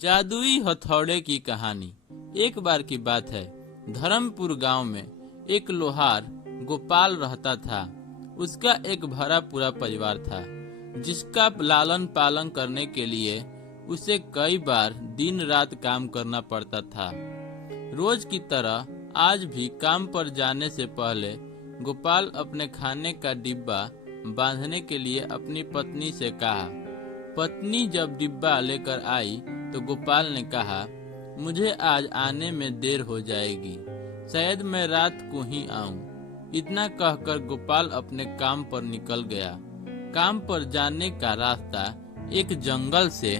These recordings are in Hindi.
जादुई हथौड़े की कहानी। एक बार की बात है, धर्मपुर गांव में एक लोहार गोपाल रहता था। उसका एक भरा पूरा परिवार था, जिसका लालन पालन करने के लिए उसे कई बार दिन रात काम करना पड़ता था। रोज की तरह आज भी काम पर जाने से पहले गोपाल अपने खाने का डिब्बा बांधने के लिए अपनी पत्नी से कहा। पत्नी जब डिब्बा लेकर आई तो गोपाल ने कहा, मुझे आज आने में देर हो जाएगी, शायद मैं रात को ही आऊं। इतना कहकर गोपाल अपने काम पर निकल गया। काम पर जाने का रास्ता एक जंगल से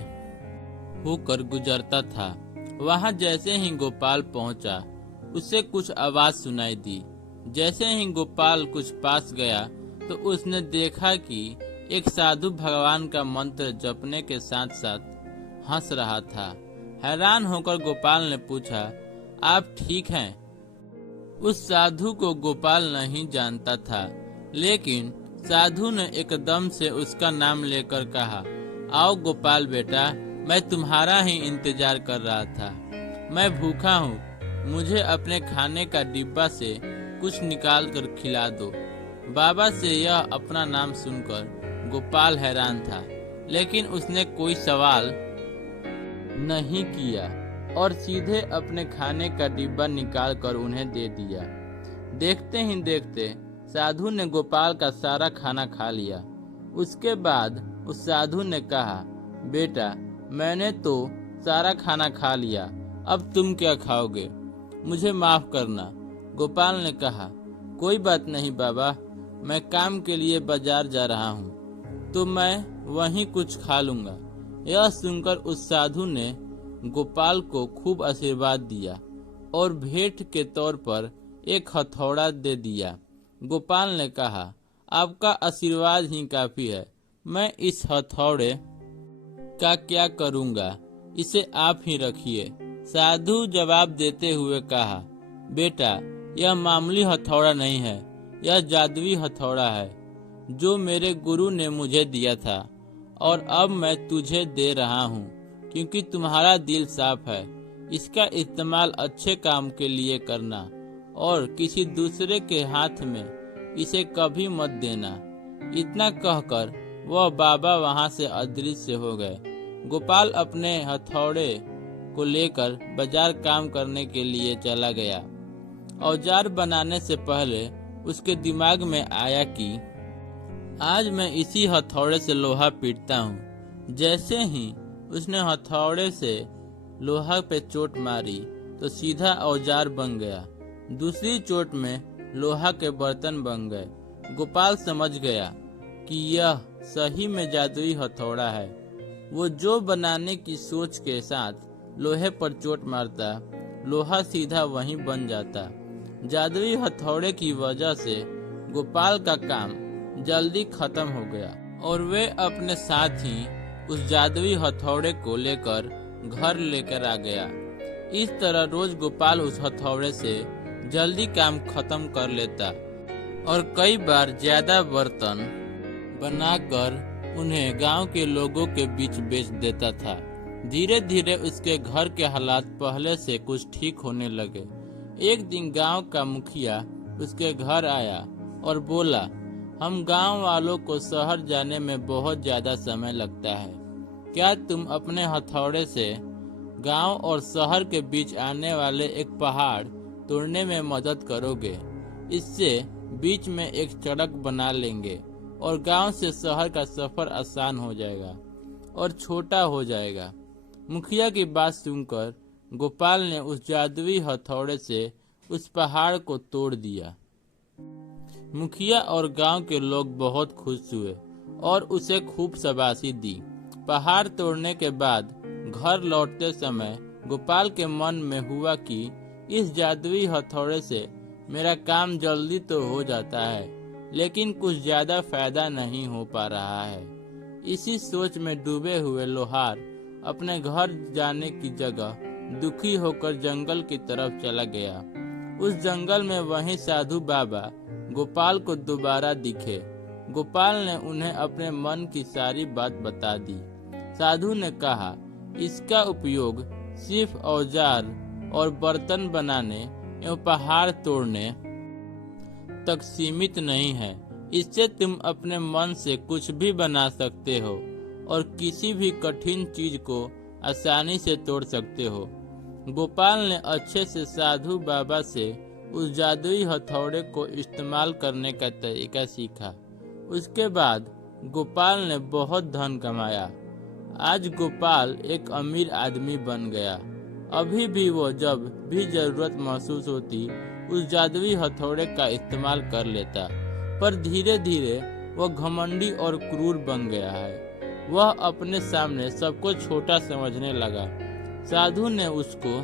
होकर गुजरता था। वहां जैसे ही गोपाल पहुंचा, उसे कुछ आवाज सुनाई दी। जैसे ही गोपाल कुछ पास गया तो उसने देखा कि एक साधु भगवान का मंत्र जपने के साथ साथ हंस रहा था। हैरान होकर गोपाल ने पूछा, आप ठीक हैं? उस साधु को गोपाल नहीं जानता था, लेकिन साधु ने एकदम से उसका नाम लेकर कहा, आओ गोपाल बेटा, मैं तुम्हारा ही इंतजार कर रहा था। मैं भूखा हूँ, मुझे अपने खाने का डिब्बा से कुछ निकाल कर खिला दो। बाबा से यह अपना नाम सुनकर गोपाल हैरान था, लेकिन उसने कोई सवाल नहीं किया और सीधे अपने खाने का डिब्बा निकाल कर उन्हें दे दिया। देखते ही देखते साधु ने गोपाल का सारा खाना खा लिया। उसके बाद उस साधु ने कहा, बेटा, मैंने तो सारा खाना खा लिया, अब तुम क्या खाओगे? मुझे माफ करना। गोपाल ने कहा, कोई बात नहीं बाबा, मैं काम के लिए बाजार जा रहा हूँ, तो मैं वहीं कुछ खा लूंगा। यह सुनकर उस साधु ने गोपाल को खूब आशीर्वाद दिया और भेंट के तौर पर एक हथौड़ा दे दिया। गोपाल ने कहा, आपका आशीर्वाद ही काफी है, मैं इस हथौड़े का क्या करूंगा, इसे आप ही रखिए। साधु जवाब देते हुए कहा, बेटा, यह मामूली हथौड़ा नहीं है, यह जादुई हथौड़ा है जो मेरे गुरु ने मुझे दिया था, और अब मैं तुझे दे रहा हूँ क्योंकि तुम्हारा दिल साफ है। इसका इस्तेमाल अच्छे काम के लिए करना और किसी दूसरे के हाथ में इसे कभी मत देना। इतना कहकर वह बाबा वहां से अदृश्य हो गए। गोपाल अपने हथौड़े को लेकर बाजार काम करने के लिए चला गया। औजार बनाने से पहले उसके दिमाग में आया कि आज मैं इसी हथौड़े से लोहा पीटता हूँ। जैसे ही उसने हथौड़े से लोहा पे चोट मारी तो सीधा औजार बन गया। दूसरी चोट में लोहा के बर्तन बन गए। गोपाल समझ गया कि यह सही में जादुई हथौड़ा है। वो जो बनाने की सोच के साथ लोहे पर चोट मारता, लोहा सीधा वहीं बन जाता। जादुई हथौड़े की वजह से गोपाल का काम जल्दी खत्म हो गया और वे अपने साथ ही उस जादुई हथौड़े को लेकर घर लेकर आ गया। इस तरह रोज गोपाल उस हथौड़े से जल्दी काम खत्म कर लेता और कई बार ज्यादा बर्तन बनाकर उन्हें गांव के लोगों के बीच बेच देता था। धीरे धीरे उसके घर के हालात पहले से कुछ ठीक होने लगे। एक दिन गांव का मुखिया उसके घर आया और बोला, हम गांव वालों को शहर जाने में बहुत ज्यादा समय लगता है, क्या तुम अपने हथौड़े से गांव और शहर के बीच आने वाले एक पहाड़ तोड़ने में मदद करोगे? इससे बीच में एक सड़क बना लेंगे और गांव से शहर का सफर आसान हो जाएगा और छोटा हो जाएगा। मुखिया की बात सुनकर गोपाल ने उस जादुई हथौड़े से उस पहाड़ को तोड़ दिया। मुखिया और गांव के लोग बहुत खुश हुए और उसे खूब शाबाशी दी। पहाड़ तोड़ने के बाद घर लौटते समय गोपाल के मन में हुआ कि इस जादुई हथौड़े से मेरा काम जल्दी तो हो जाता है, लेकिन कुछ ज्यादा फायदा नहीं हो पा रहा है। इसी सोच में डूबे हुए लोहार अपने घर जाने की जगह दुखी होकर जंगल की तरफ चला गया। उस जंगल में वही साधु बाबा गोपाल को दोबारा दिखे। गोपाल ने उन्हें अपने मन की सारी बात बता दी। साधु ने कहा, इसका उपयोग सिर्फ औजार और बर्तन बनाने एवं पहाड़ तोड़ने तक सीमित नहीं है। इससे तुम अपने मन से कुछ भी बना सकते हो और किसी भी कठिन चीज को आसानी से तोड़ सकते हो। गोपाल ने अच्छे से साधु बाबा से उस जादुई हथौड़े को इस्तेमाल करने का तरीका सीखा। उसके बाद गोपाल ने बहुत धन कमाया। आज गोपाल एक अमीर आदमी बन गया। अभी भी वो जब भी जरूरत महसूस होती उस जादुई हथौड़े का इस्तेमाल कर लेता, पर धीरे धीरे वह घमंडी और क्रूर बन गया है। वह अपने सामने सबको छोटा समझने लगा। साधु ने उसको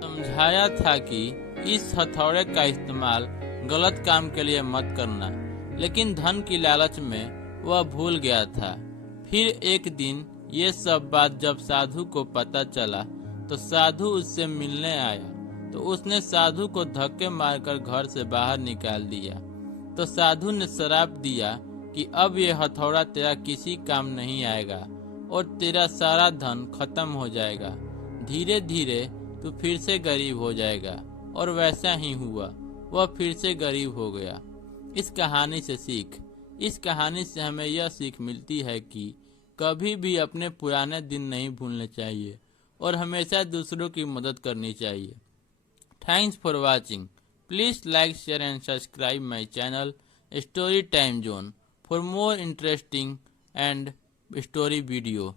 समझाया था कि इस हथौड़े का इस्तेमाल गलत काम के लिए मत करना, लेकिन धन की लालच में वह भूल गया था। फिर एक दिन ये सब बात जब साधु को पता चला तो साधु उससे मिलने आया, तो उसने साधु को धक्के मारकर घर से बाहर निकाल दिया। तो साधु ने श्राप दिया कि अब ये हथौड़ा तेरा किसी काम नहीं आएगा और तेरा सारा धन खत्म हो जाएगा। धीरे धीरे तू फिर से गरीब हो जाएगा। और वैसा ही हुआ, वह फिर से गरीब हो गया। इस कहानी से सीख, इस कहानी से हमें यह सीख मिलती है कि कभी भी अपने पुराने दिन नहीं भूलने चाहिए और हमेशा दूसरों की मदद करनी चाहिए। Thanks for watching. Please like, share and subscribe my channel story time zone for more interesting and story video.